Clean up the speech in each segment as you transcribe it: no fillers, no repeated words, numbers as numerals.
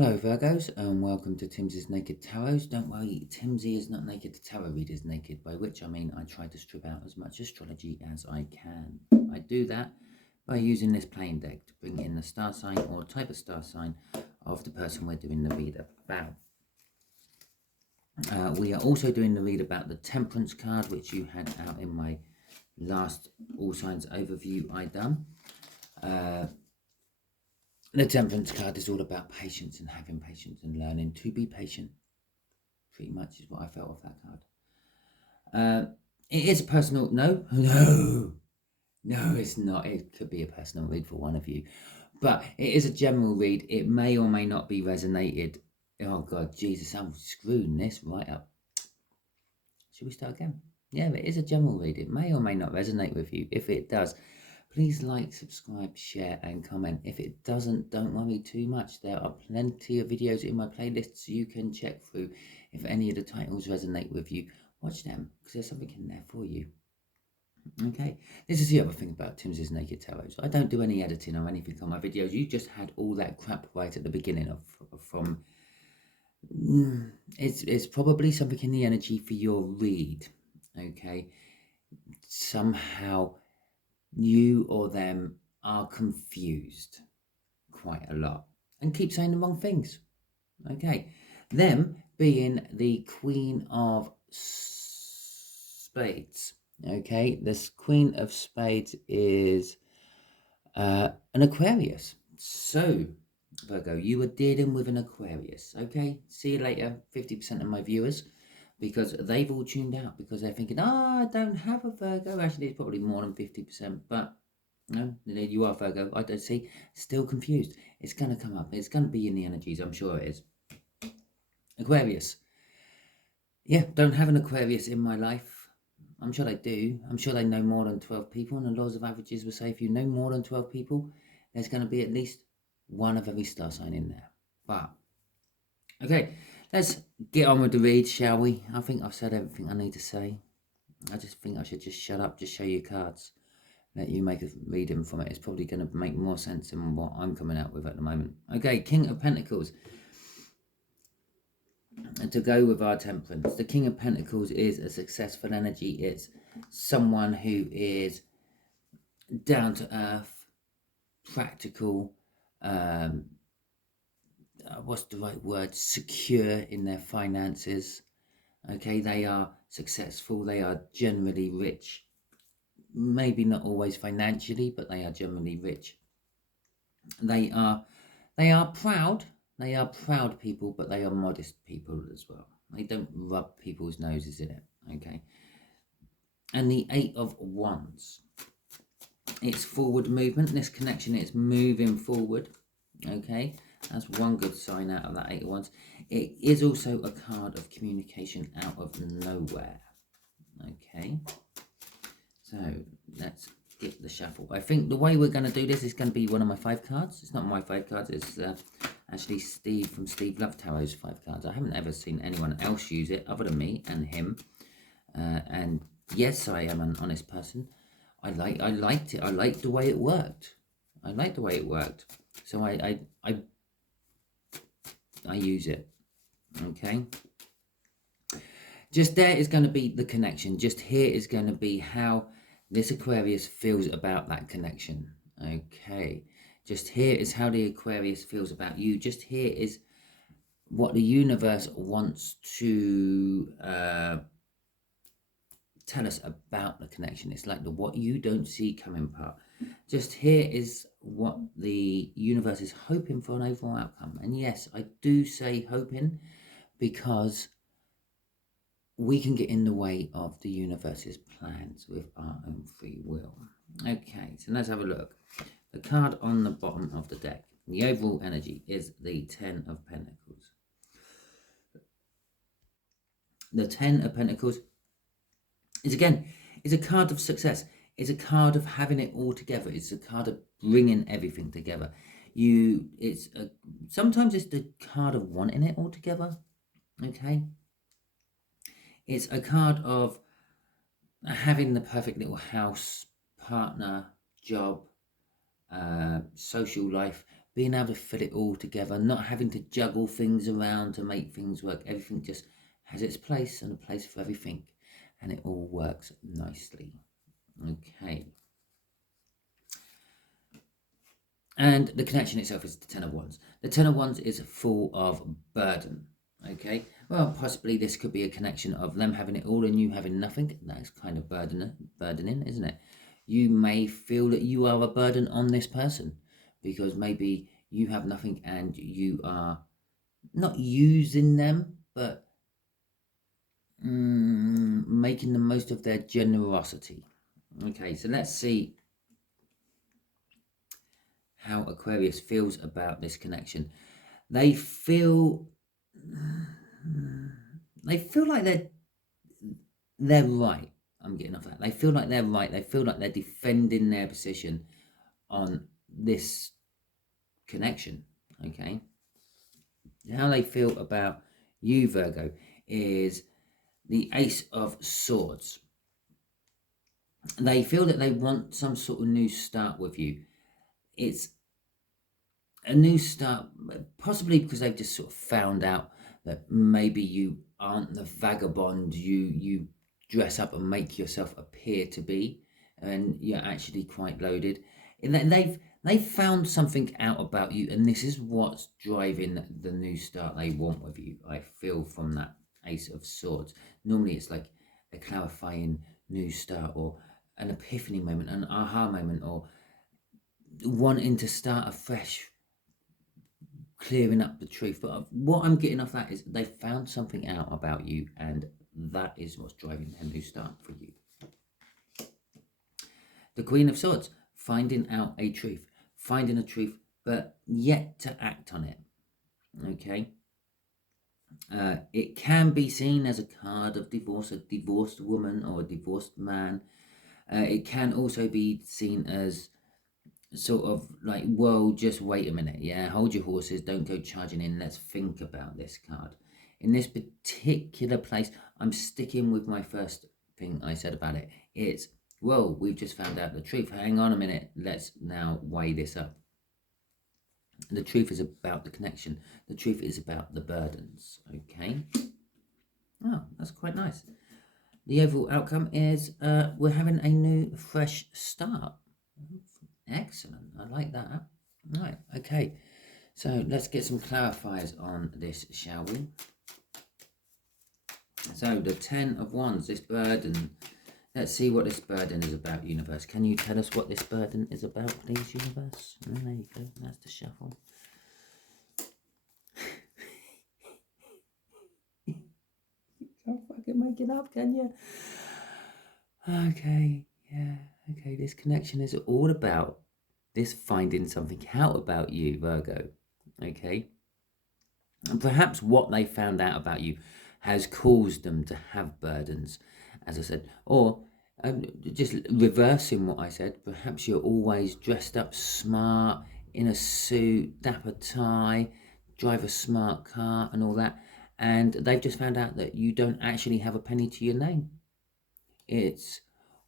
Hello Virgos and welcome to Timsy's Naked Tarot. Don't worry, Timsy is not naked, the tarot reader is naked, by which I mean I try to strip out as much astrology as I can. I do that by using this playing deck to bring in the star sign or type of star sign of the person we're doing the read about. We are also doing the read about the Temperance card, which you had out in my last All Signs overview I done. The Temperance card is all about patience and having patience and learning to be patient. Pretty much is what I felt of that card. It is personal. No, it's not. It could be a personal read for one of you, but it is a general read. It may or may not be resonated. Oh God, Jesus, I'm screwing this right up. Should we start again? Yeah, it is a general read. It may or may not resonate with you. If it does, please like, subscribe, share and comment. If it doesn't, don't worry too much. There are plenty of videos in my playlists you can check through. If any of the titles resonate with you, watch them because there's something in there for you. Okay, this is the other thing about Timsy's Naked Tarot. I don't do any editing or anything on my videos. You just had all that crap right at the beginning from... It's probably something in the energy for your read. Okay, somehow you or them are confused quite a lot and keep saying the wrong things. Okay, them being the Queen of Spades. Okay, this Queen of Spades is an Aquarius. So, Virgo, you are dealing with an Aquarius. Okay, see you later, 50% of my viewers, because they've all tuned out because they're thinking, I don't have a Virgo. Actually, it's probably more than 50%, but no, you are Virgo. I don't see. Still confused. It's going to come up. It's going to be in the energies. I'm sure it is. Aquarius. Yeah, don't have an Aquarius in my life. I'm sure they do. I'm sure they know more than 12 people. And the laws of averages will say if you know more than 12 people, there's going to be at least one of every star sign in there. But, okay, let's get on with the read, shall we? I think I've said everything I need to say. I just think I should just shut up, just show you cards. Let you make a reading from it. It's probably going to make more sense than what I'm coming out with at the moment. Okay, King of Pentacles. And to go with our Temperance, the King of Pentacles is a successful energy. It's someone who is down to earth, practical, what's the right word? Secure in their finances. Okay, they are successful. They are generally rich. Maybe not always financially, but they are generally rich. They are proud. They are proud people, but they are modest people as well. They don't rub people's noses in it, okay? And the Eight of Wands. It's forward movement. This connection is moving forward, okay? That's one good sign out of that Eight of Wands. It is also a card of communication out of nowhere, okay? So let's get the shuffle. I think the way we're going to do this is going to be one of my 5 cards. It's not my 5 cards. It's actually Steve from Steve Love Tarot's 5 cards. I haven't ever seen anyone else use it other than me and him. And yes, I am an honest person. I liked it. I liked the way it worked. I liked the way it worked. So I use it. Okay. Just there is going to be the connection. Just here is going to be how this Aquarius feels about that connection. Okay. Just here is how the Aquarius feels about you. Just here is what the universe wants to tell us about the connection. It's like the what you don't see coming part. Just here is what the universe is hoping for an overall outcome. And yes, I do say hoping because we can get in the way of the universe's plans with our own free will. Okay, so let's have a look. The card on the bottom of the deck, the overall energy is the 10 of Pentacles. The 10 of Pentacles is, again, is a card of success. It's a card of having it all together. It's a card of bringing everything together. Sometimes it's the card of wanting it all together. Okay. It's a card of having the perfect little house, partner, job, social life, being able to fit it all together, not having to juggle things around to make things work. Everything just has its place and a place for everything, and it all works nicely. Okay. And the connection itself is the Ten of Wands. The Ten of Wands is full of burden. Okay, well, possibly this could be a connection of them having it all and you having nothing. That's kind of burdening, isn't it? You may feel that you are a burden on this person because maybe you have nothing and you are not using them, but making the most of their generosity. Okay, so let's see how Aquarius feels about this connection. They feel like they're right. I'm getting off that. They feel like they're right. They feel like they're defending their position on this connection. Okay. How they feel about you, Virgo, is the Ace of Swords. They feel that they want some sort of new start with you. It's a new start, possibly because they've just sort of found out that maybe you aren't the vagabond you dress up and make yourself appear to be, and you're actually quite loaded. And they've found something out about you, and this is what's driving the new start they want with you. I feel from that Ace of Swords. Normally it's like a clarifying new start, or an epiphany moment, an aha moment, or wanting to start afresh, clearing up the truth. But what I'm getting off that is they found something out about you, and that is what's driving their new start for you. The Queen of Swords, finding out a truth, but yet to act on it. Okay. It can be seen as a card of divorce, a divorced woman or a divorced man. It can also be seen as sort of like, whoa, just wait a minute, yeah, hold your horses, don't go charging in, let's think about this card. In this particular place, I'm sticking with my first thing I said about it. It's, whoa, we've just found out the truth, hang on a minute, let's now weigh this up. The truth is about the connection, the truth is about the burdens. Okay, oh, that's quite nice. The overall outcome is we're having a new fresh start. Excellent, I like that. Right, okay, so let's get some clarifiers on this, shall we? So the Ten of Wands, this burden. Let's see what this burden is about, universe. Can you tell us what this burden is about, please, universe? Oh, there you go, that's the shuffle. You can't fucking make it up, can you? Okay, yeah, okay, this connection is all about this finding something out about you, Virgo. Okay, and perhaps what they found out about you has caused them to have burdens, as I said, or just reversing what I said, perhaps you're always dressed up smart, in a suit, dapper tie, drive a smart car and all that, and they've just found out that you don't actually have a penny to your name. It's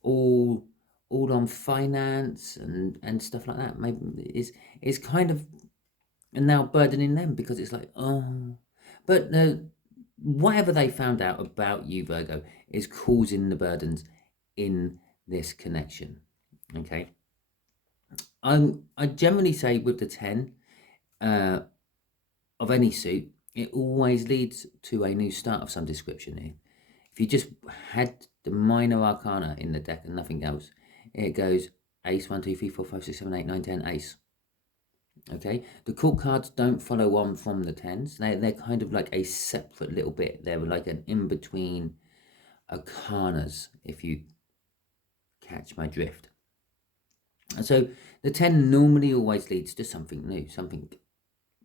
all on finance and stuff like that. Maybe it's kind of now burdening them, because it's like, oh, but whatever they found out about you, Virgo, is causing the burdens in this connection. Okay, I generally say with the 10 of any suit, it always leads to a new start of some description here. If you just had the minor arcana in the deck and nothing else, it goes ace, 1, 2, 3, 4, 5, 6, 7, 8, 9, 10, ace. Okay, the court cards don't follow on from the 10s. They're kind of like a separate little bit. They're like an in-between arcanas, if you catch my drift. And so the 10 normally always leads to something new, something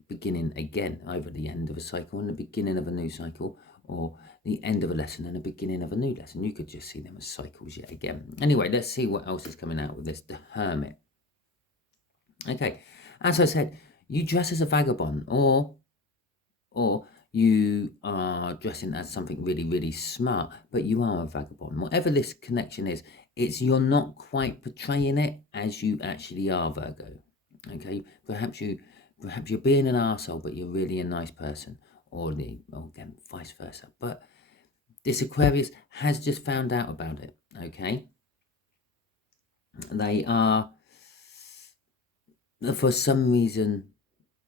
beginning again, either the end of a cycle and the beginning of a new cycle, or the end of a lesson and the beginning of a new lesson. You could just see them as cycles yet again. Anyway, let's see what else is coming out with this. The Hermit. Okay, as I said, you dress as a vagabond, or you are dressing as something really, really smart, but you are a vagabond. Whatever this connection is, it's you're not quite portraying it as you actually are, Virgo. Okay, perhaps you Perhaps you're being an arsehole, but you're really a nice person, or again, vice versa. But this Aquarius has just found out about it, okay? They are, for some reason,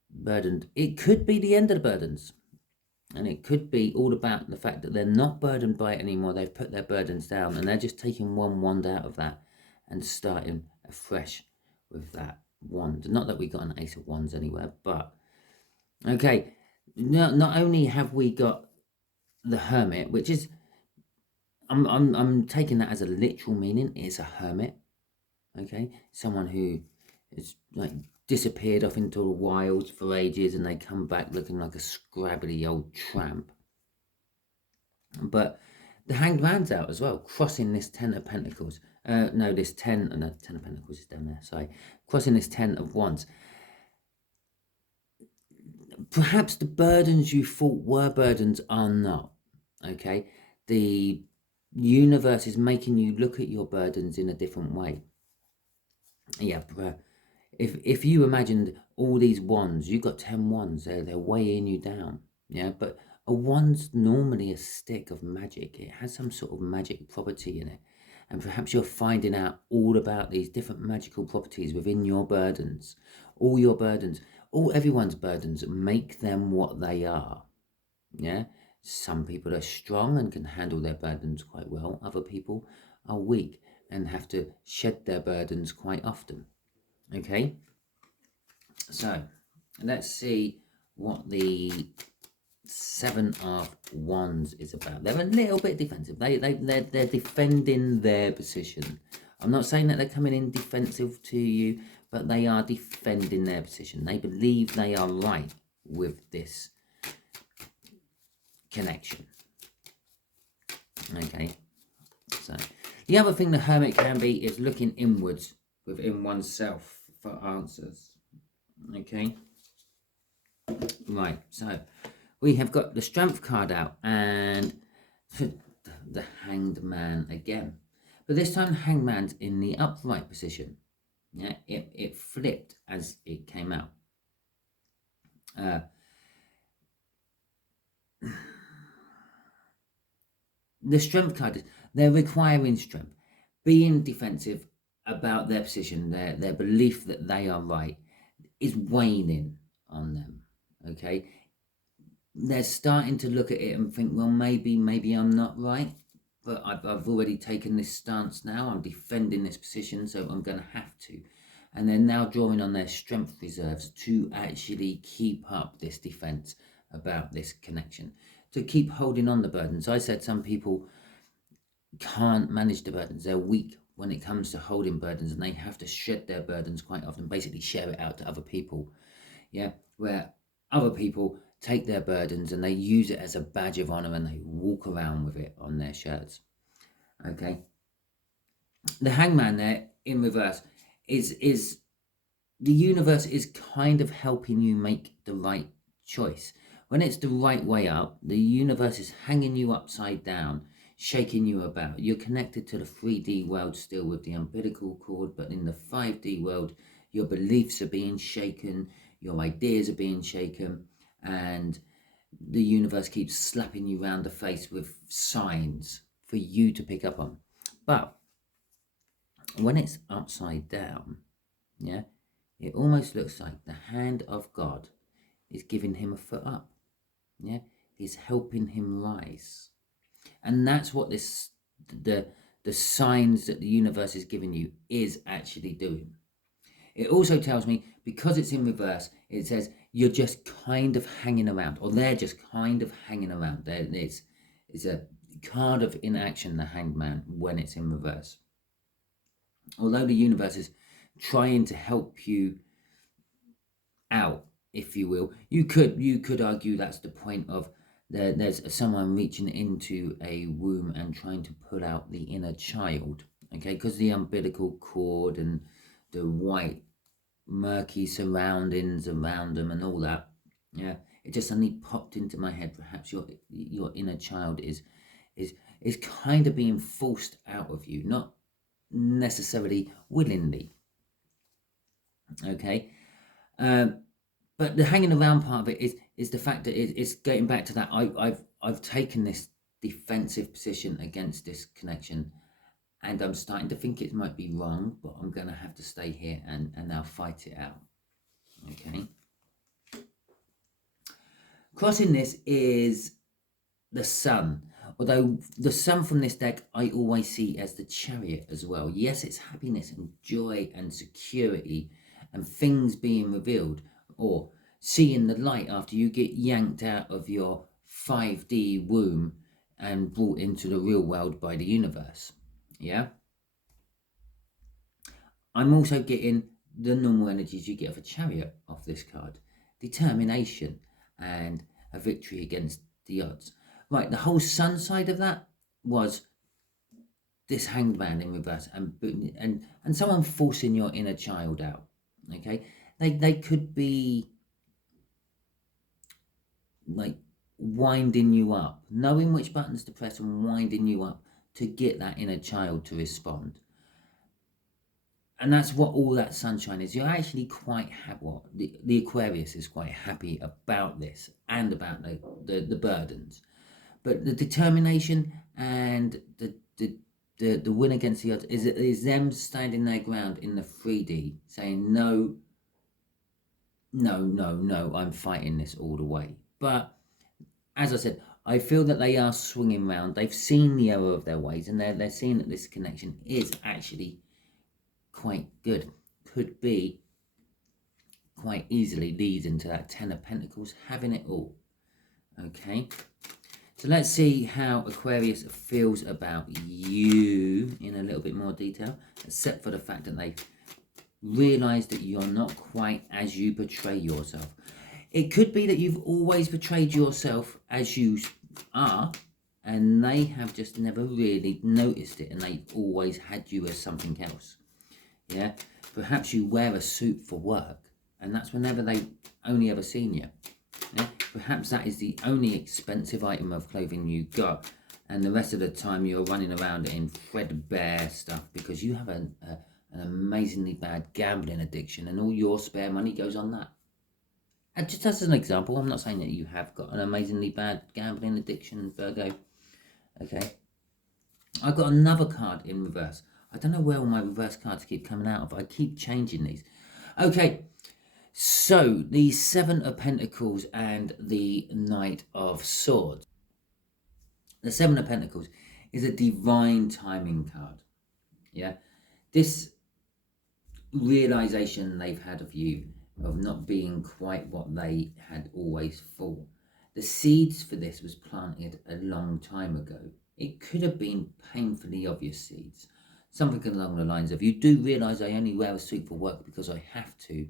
burdened. It could be the end of the burdens. And it could be all about the fact that they're not burdened by it anymore. They've put their burdens down and they're just taking one wand out of that and starting afresh with that wand. Not that we got an Ace of Wands anywhere, but okay. Not only have we got the Hermit, which is, I'm taking that as a literal meaning. It's a hermit, okay? Someone who is like disappeared off into the wilds for ages and they come back looking like a scrabbly old tramp. But the Hanged Man's out as well, crossing this Ten of Pentacles. No, this Ten of Pentacles is down there, sorry. Crossing this 10 of Wands. Perhaps the burdens you thought were burdens are not, okay? The universe is making you look at your burdens in a different way. Yeah, if you imagined all these wands, you got 10 wands, they're weighing you down, yeah? But a wand's normally a stick of magic. It has some sort of magic property in it. And perhaps you're finding out all about these different magical properties within your burdens. All your burdens, everyone's burdens make them what they are, yeah? Some people are strong and can handle their burdens quite well. Other people are weak and have to shed their burdens quite often. Okay, so let's see what the 7 of Wands is about. They're a little bit defensive. They're defending their position. I'm not saying that they're coming in defensive to you, but they are defending their position. They believe they are right with this connection. Okay, so the other thing the Hermit can be is looking inwards within oneself for answers. Okay, right, so we have got the Strength card out and the Hanged Man again, but this time the Hanged Man's in the upright position. Yeah, it flipped as it came out. The Strength card is they're requiring strength, being defensive about their position, their belief that they are right is waning on them. Okay, they're starting to look at it and think, well, maybe I'm not right, but I've already taken this stance now. I'm defending this position, so I'm going to have to. And they're now drawing on their strength reserves to actually keep up this defense about this connection, to keep holding on the burdens. I said some people can't manage the burdens. They're weak when it comes to holding burdens, and they have to shed their burdens quite often, basically share it out to other people. Yeah, where other people take their burdens and they use it as a badge of honor and they walk around with it on their shirts. Okay, the Hangman there in reverse is the universe is kind of helping you make the right choice. When it's the right way up, the universe is hanging you upside down, shaking you about. You're connected to the 3D world still with the umbilical cord, but in the 5D world, your beliefs are being shaken, your ideas are being shaken, and the universe keeps slapping you round the face with signs for you to pick up on. But when it's upside down, yeah, it almost looks like the hand of God is giving him a foot up. Yeah, is helping him rise. And that's what this the signs that the universe is giving you is actually doing. It also tells me, because it's in reverse, it says you're just kind of hanging around, or they're just kind of hanging around. It's a card of inaction, the Hanged Man, when it's in reverse. Although the universe is trying to help you out, if you will, you could argue that's the point of there's someone reaching into a womb and trying to pull out the inner child. Okay, because the umbilical cord and the white murky surroundings around them and all that, yeah, it just suddenly popped into my head. Perhaps your inner child is kind of being forced out of you, not necessarily willingly. Okay, But the hanging around part of it is the fact that it's getting back to that. I've taken this defensive position against this connection, and I'm starting to think it might be wrong, but I'm going to have to stay here and now fight it out. Okay. Crossing this is the Sun. Although the Sun from this deck I always see as the Chariot as well. Yes, it's happiness and joy and security and things being revealed, or seeing the light after you get yanked out of your 5D womb and brought into the real world by the universe. Yeah. I'm also getting the normal energies you get of a Chariot off this card. Determination and a victory against the odds. Right, the whole Sun side of that was this Hanged Man in reverse and someone forcing your inner child out. Okay, they could be like winding you up, knowing which buttons to press and winding you up to get that inner child to respond. And that's what all that sunshine is. You're actually quite happy. Well, the Aquarius is quite happy about this and about the burdens. But the determination and the win against the odds is them standing their ground in the 3D, saying no, I'm fighting this all the way. But as I said, I feel that they are swinging round. They've seen the error of their ways, and they're seeing that this connection is actually quite good. Could be quite easily leads into that 10 of Pentacles, having it all. Okay. So let's see how Aquarius feels about you in a little bit more detail, except for the fact that they realise that you're not quite as you portray yourself. It could be that you've always portrayed yourself as you are, and they have just never really noticed it, and they've always had you as something else. Yeah, perhaps you wear a suit for work, and that's whenever they've only ever seen you. Yeah? Perhaps that is the only expensive item of clothing you got, and the rest of the time you're running around in threadbare stuff because you have an amazingly bad gambling addiction, and all your spare money goes on that. And just as an example, I'm not saying that you have got an amazingly bad gambling addiction, Virgo. Okay. I've got another card in reverse. I don't know where all my reverse cards keep coming out of. I keep changing these. Okay. So, the 7 of Pentacles and the Knight of Swords. The 7 of Pentacles is a divine timing card. Yeah. This realization they've had of you, of not being quite what they had always thought. The seeds for this was planted a long time ago. It could have been painfully obvious seeds. Something along the lines of, you do realise I only wear a suit for work because I have to.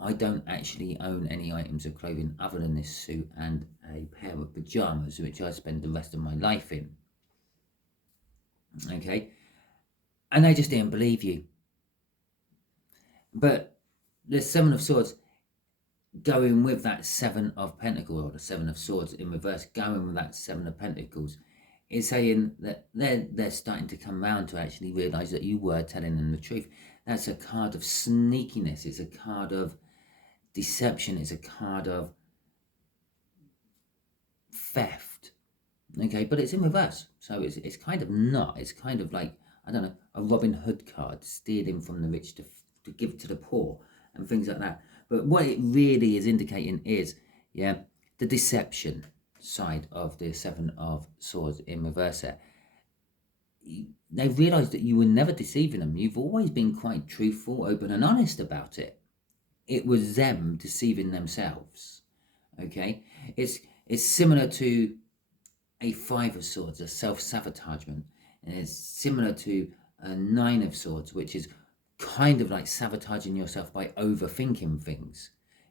I don't actually own any items of clothing other than this suit and a pair of pyjamas, which I spend the rest of my life in. Okay? And they just didn't believe you. But the 7 of Swords going with that 7 of Pentacles, or the 7 of Swords in reverse, going with that 7 of Pentacles, is saying that they're starting to come round to actually realise that you were telling them the truth. That's a card of sneakiness. It's a card of deception. It's a card of theft. Okay, but it's in reverse. So it's kind of not. It's kind of like, I don't know, a Robin Hood card, stealing from the rich to give to the poor and things like that. But what it really is indicating is, yeah, the deception side of the 7 of Swords in reverse there. They've realised that you were never deceiving them. You've always been quite truthful, open and honest about it. It was them deceiving themselves. Okay? It's similar to a 5 of Swords, a self-sabotagement. And it's similar to a 9 of Swords, which is kind of like sabotaging yourself by overthinking things.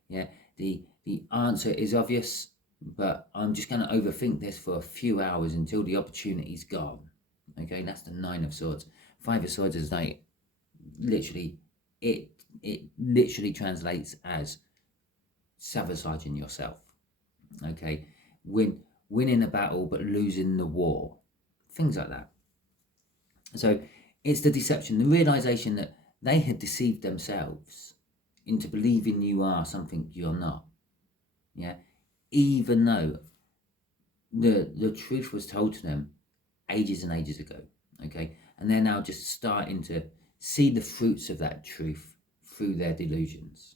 Yeah, the answer is obvious, but I'm just going to overthink this for a few hours until the opportunity's gone. Okay, that's the 9 of Swords. 5 of Swords is like, literally, it literally translates as sabotaging yourself. Okay, winning a battle but losing the war. Things like that. So it's the deception, the realization that they had deceived themselves into believing you are something you're not. Yeah, even though the truth was told to them ages and ages ago. Okay, and they're now just starting to see the fruits of that truth through their delusions.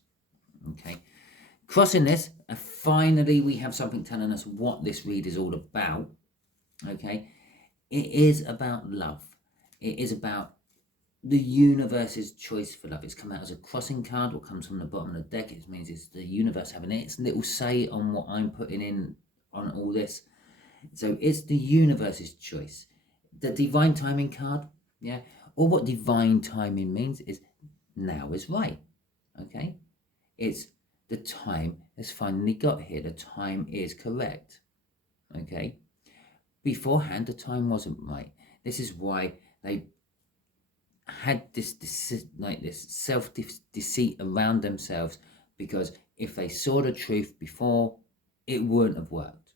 Okay, crossing this, finally we have something telling us what this read is all about. Okay, it is about love. It is about the universe's choice for love. It's come out as a crossing card. What comes from the bottom of the deck, it means it's the universe having its little say on what I'm putting in on all this. So it's the universe's choice. The divine timing card, yeah, or what divine timing means is now is right. Okay, it's the time has finally got here. The time is correct. Okay, beforehand the time wasn't right. This is why they had this self-deceit around themselves, because if they saw the truth before, it wouldn't have worked.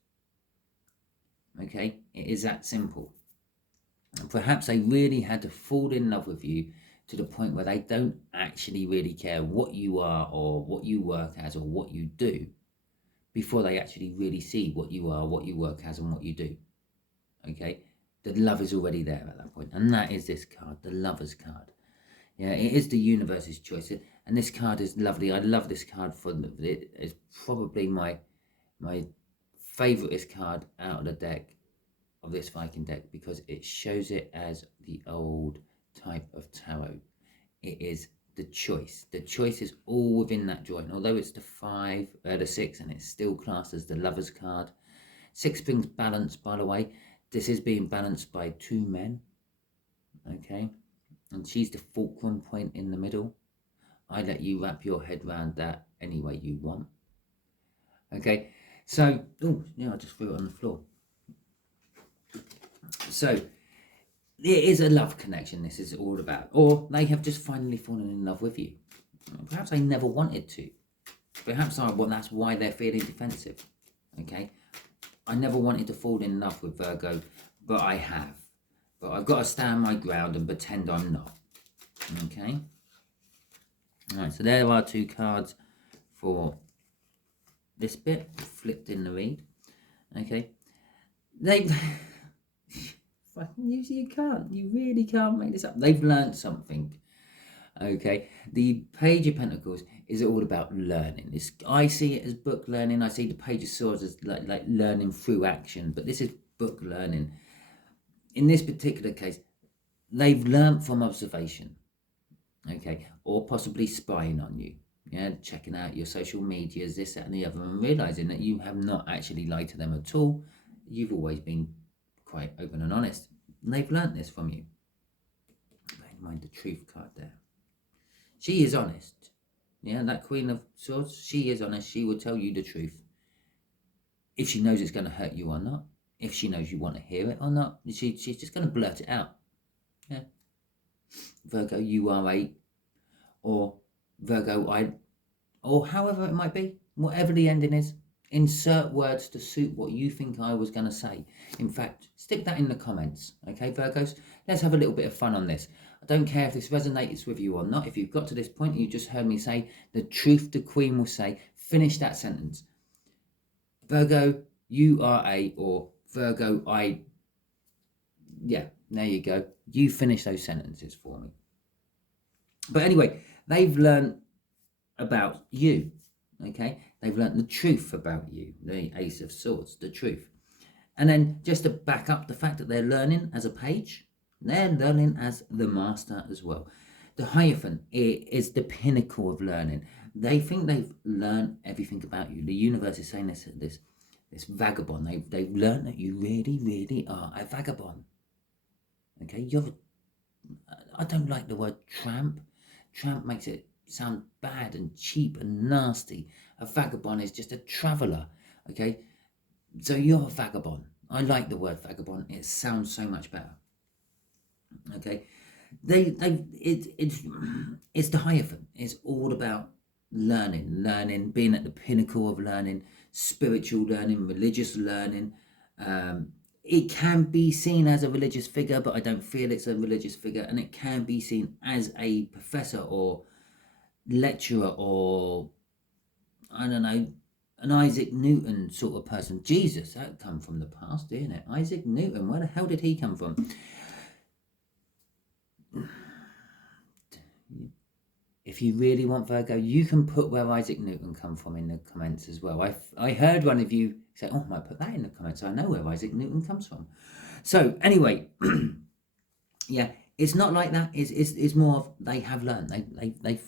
Okay, it is that simple. And perhaps they really had to fall in love with you to the point where they don't actually really care what you are or what you work as or what you do, before they actually really see what you are, what you work as, and what you do. Okay, the love is already there at that point, and that is this card, the Lover's card. Yeah, it is the universe's choice, and this card is lovely. I love this card. It is probably my favouriteest card out of the deck, of this Viking deck, because it shows it as the old type of tarot. It is the choice. The choice is all within that joint. Although it's the 6, and it's still classed as the Lover's card. 6 brings balance, by the way. This is being balanced by 2 men. Okay, and she's the fulcrum point in the middle. I let you wrap your head around that any way you want. Okay, so, oh, yeah, I just threw it on the floor. So, it is a love connection this is all about. Or they have just finally fallen in love with you. Perhaps they never wanted to. Perhaps that's why they're feeling defensive. Okay, I never wanted to fall in love with Virgo, but I have. But I've got to stand my ground and pretend I'm not. Okay. Alright, so there are 2 cards for this bit, flipped in the read. Okay. You really can't make this up. They've learned something. Okay. The Page of Pentacles is all about learning. I see it as book learning. I see the Page of Swords as like learning through action, but this is book learning. In this particular case, they've learned from observation. Okay, or possibly spying on you, yeah, checking out your social medias, this, that, and the other, and realizing that you have not actually lied to them at all. You've always been quite open and honest, and they've learnt this from you. Bear in mind the Truth card there. She is honest, yeah, that Queen of Swords, she is honest. She will tell you the truth, if she knows it's going to hurt you or not, if she knows you want to hear it or not. She's just going to blurt it out. Yeah, Virgo, you are a, or Virgo, I, or however it might be, whatever the ending is, insert words to suit what you think I was going to say. In fact, stick that in the comments, okay, Virgos? Let's have a little bit of fun on this. I don't care if this resonates with you or not. If you've got to this point and you just heard me say, the truth the Queen will say, finish that sentence. Virgo, you are a, or Virgo, I, yeah, there you go. You finish those sentences for me. But anyway, they've learned about you, okay? They've learned the truth about you, the Ace of Swords, the truth. And then just to back up the fact that they're learning as a page, they're learning as the master as well. The Hierophant is the pinnacle of learning. They think they've learned everything about you. The universe is saying this vagabond. They've learned that you really, really are a vagabond. Okay, I don't like the word tramp. Tramp makes it sound bad and cheap and nasty. A vagabond is just a traveller. Okay, so you're a vagabond. I like the word vagabond. It sounds so much better. Okay, it's the Hierophant. It's all about learning, being at the pinnacle of learning, spiritual learning, religious learning. It can be seen as a religious figure, but I don't feel it's a religious figure, and it can be seen as a professor or lecturer or, I don't know, an Isaac Newton sort of person. Jesus, that come from the past, didn't it? Isaac Newton, where the hell did he come from? If you really want Virgo, you can put where Isaac Newton come from in the comments as well. I heard one of you say, oh, I might put that in the comments. I know where Isaac Newton comes from. So anyway, yeah, it's not like that. It's more of they have learned. They've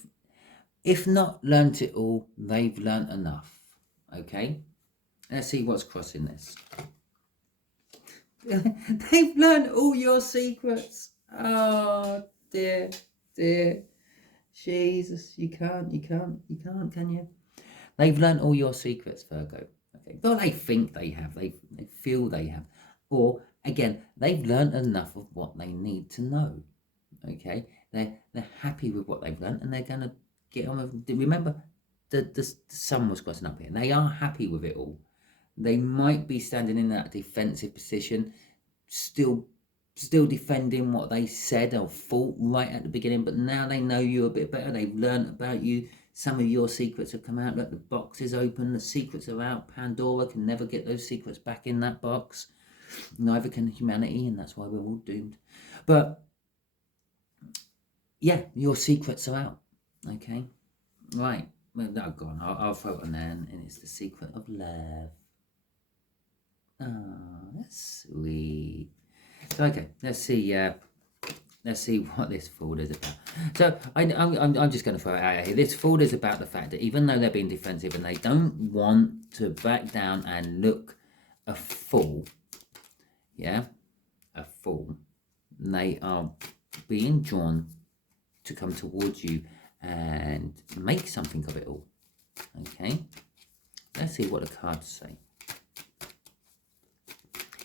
if not learnt it all, they've learnt enough. Okay, let's see what's crossing this. They've learnt all your secrets. Oh dear, dear. Jesus, you can't, can you? They've learnt all your secrets, Virgo. Okay, well, they think they have. They feel they have. Or, again, they've learnt enough of what they need to know. Okay, they're happy with what they've learnt, and they're going to get on with. Remember, the sun was crossing up here. They are happy with it all. They might be standing in that defensive position, still defending what they said or thought right at the beginning, but now they know you a bit better. They've learned about you. Some of your secrets have come out. Look, the box is open. The secrets are out. Pandora can never get those secrets back in that box. Neither can humanity, and that's why we're all doomed. But yeah, your secrets are out. Okay, right. Well, no, go on. I'll throw it on there, and it's the secret of love. Oh, that's sweet. So, okay, let's see what this fool is about. So I'm just going to throw it out here. This fool is about the fact that even though they're being defensive and they don't want to back down and look a fool, yeah, a fool, they are being drawn to come towards you and make something of it all. Okay, let's see what the cards say.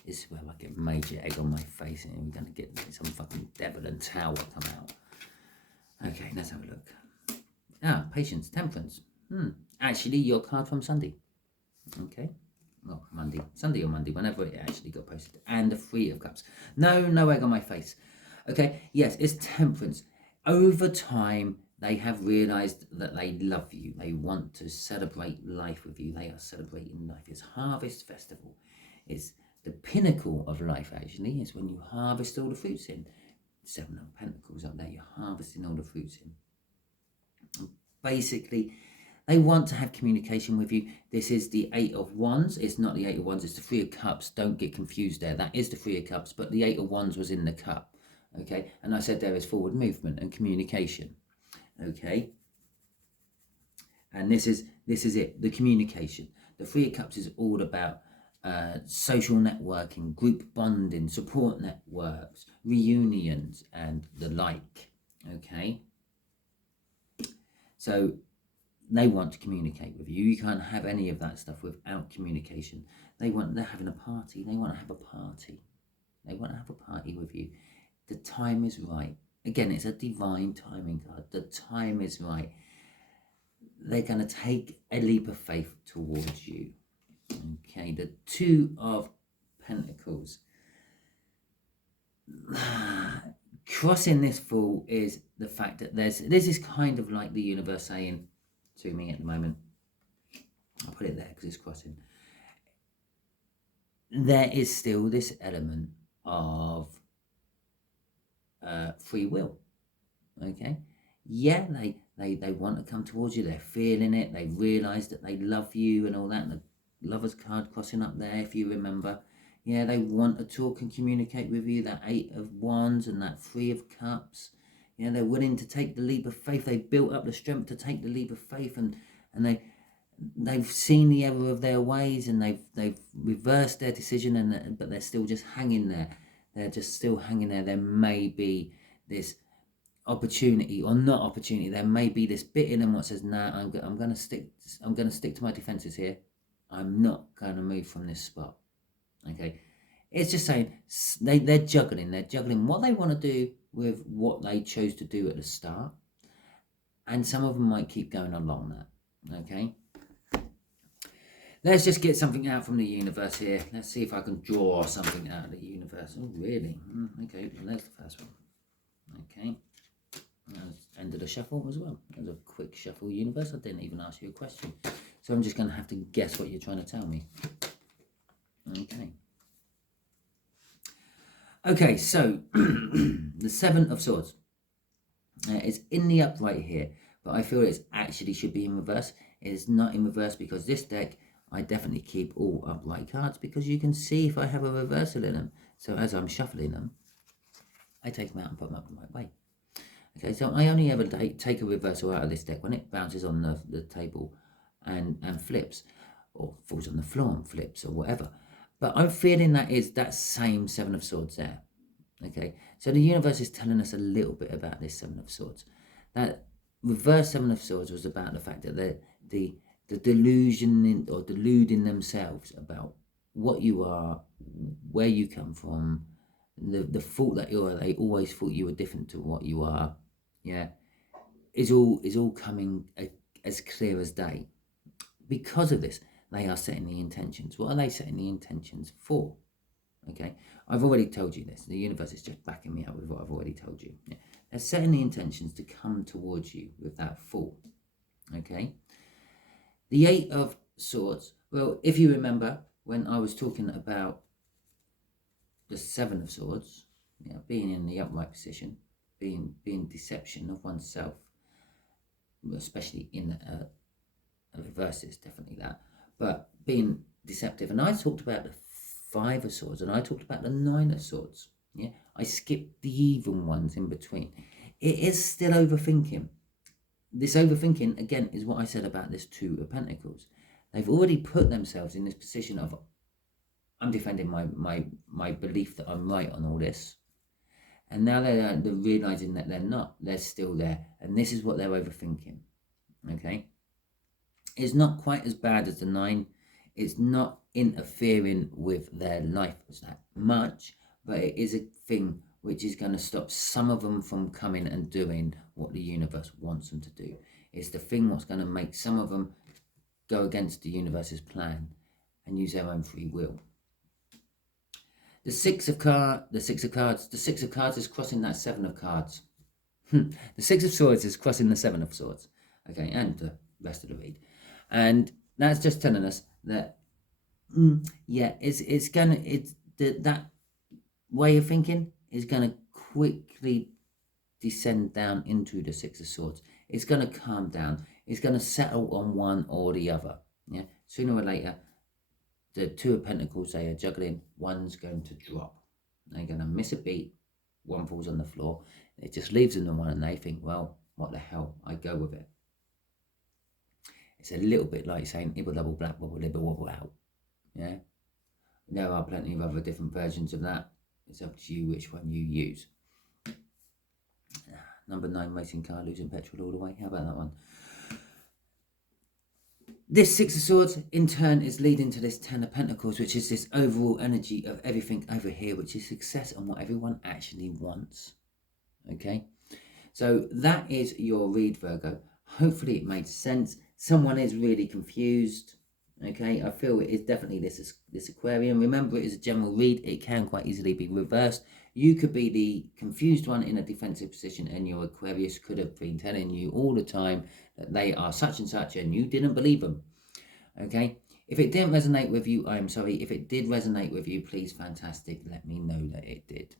This is where I get major egg on my face and we're going to get some fucking devil and tower come out. Okay, let's have a look. Ah, patience, temperance. Actually, your card from Sunday. Okay. Well, Monday. Sunday or Monday, whenever it actually got posted. And the Three of Cups. No egg on my face. Okay, yes, it's temperance. Over time, they have realised that they love you. They want to celebrate life with you. They are celebrating life. It's Harvest Festival. It's the pinnacle of life, actually, is when you harvest all the fruits in. Seven of Pentacles up there, you're harvesting all the fruits in. And basically, they want to have communication with you. This is the Eight of Wands. It's not the Eight of Wands, it's the Three of Cups. Don't get confused there. That is the Three of Cups, but the Eight of Wands was in the cup. Okay, and I said there is forward movement and communication. Okay, and this is it, the communication. The Three of Cups is all about social networking, group bonding, support networks, reunions, and the like. Okay, so they want to communicate with you. You can't have any of that stuff without communication. They're having a party. They want to have a party. They want to have a party with you. The time is right. Again, it's a divine timing card. The time is right. They're going to take a leap of faith towards you. Okay, the Two of Pentacles. Crossing this fool is the fact that this is kind of like the universe saying to me at the moment. I'll put it there because it's crossing. There is still this element of free will. Okay, yeah, they want to come towards you. They're feeling it. They realise that they love you and all that. And the Lover's card crossing up there, if you remember. Yeah, they want to talk and communicate with you. That Eight of Wands and that Three of Cups. Yeah, they're willing to take the leap of faith. They've built up the strength to take the leap of faith, and they've seen the error of their ways, and they've reversed their decision, but they're still just hanging there. They're just still hanging there. There may be this opportunity or not opportunity. There may be this bit in them what says, "Nah, I'm going to stick to my defenses here. I'm not going to move from this spot." Okay, it's just saying they're juggling what they want to do with what they chose to do at the start, and some of them might keep going along that. Okay, let's just get something out from the universe here. Let's see if I can draw something out of the universe. Oh, really? Okay, well, there's the first one. Okay, End of the shuffle as well. That was a quick shuffle, universe. I didn't even ask you a question. So I'm just going to have to guess what you're trying to tell me. Okay. Okay, so the Seven of Swords is in the upright here, but I feel it actually should be in reverse. It is not in reverse because this deck, I definitely keep all upright cards because you can see if I have a reversal in them. So as I'm shuffling them, I take them out and put them up the right way. Okay, so I only ever take a reversal out of this deck when it bounces on the table and flips, or falls on the floor and flips, or whatever. But I'm feeling that is that same Seven of Swords there. Okay, so the universe is telling us a little bit about this Seven of Swords. That reverse Seven of Swords was about the fact that the delusion or deluding themselves about what you are, where you come from, the thought that they always thought you were different to what you are, yeah, is all coming as clear as day. Because of this, they are setting the intentions. What are they setting the intentions for? Okay, I've already told you this. The universe is just backing me up with what I've already told you. Yeah. They're setting the intentions to come towards you with that thought. Okay, the Eight of Swords. Well, if you remember when I was talking about the Seven of Swords, being in the upright position, being deception of oneself, especially in a reverse is definitely that, but being deceptive. And I talked about the Five of Swords and I talked about the Nine of Swords. Yeah, I skipped the even ones in between. It is still overthinking. This overthinking, again, is what I said about this Two of Pentacles. They've already put themselves in this position of, I'm defending my belief that I'm right on all this. And now they're realizing that they're not. They're still there. And this is what they're overthinking. Okay? It's not quite as bad as the Nine. It's not interfering with their life that much. But it is a thing which is going to stop some of them from coming and doing what the universe wants them to do. It's the thing what's going to make some of them go against the universe's plan and use their own free will. The Six of Cards is crossing that Seven of Cards. The Six of Swords is crossing the Seven of Swords. Okay, and the rest of the read. And that's just telling us that, that way of thinking is going to quickly descend down into the Six of Swords. It's going to calm down. It's going to settle on one or the other. Yeah, sooner or later, the Two of Pentacles they are juggling, one's going to drop. They're going to miss a beat. One falls on the floor. It just leaves them the one, and they think, well, what the hell? I go with it. It's a little bit like saying ibble double black bubble libble wobble out. Yeah, there are plenty of other different versions of that. It's up to you which one you use. Number 9 racing car losing petrol all the way. How about that one? This Six of Swords in turn is leading to this Ten of Pentacles, which is this overall energy of everything over here, which is success and what everyone actually wants. Okay, so that is your read, Virgo. Hopefully it made sense. Someone is really confused. Okay, I feel it is definitely this Aquarian. Remember, it is a general read. It can quite easily be reversed. You could be the confused one in a defensive position, and your Aquarius could have been telling you all the time that they are such and such, and you didn't believe them. Okay, if it didn't resonate with you, I am sorry. If it did resonate with you, please, fantastic, let me know that it did.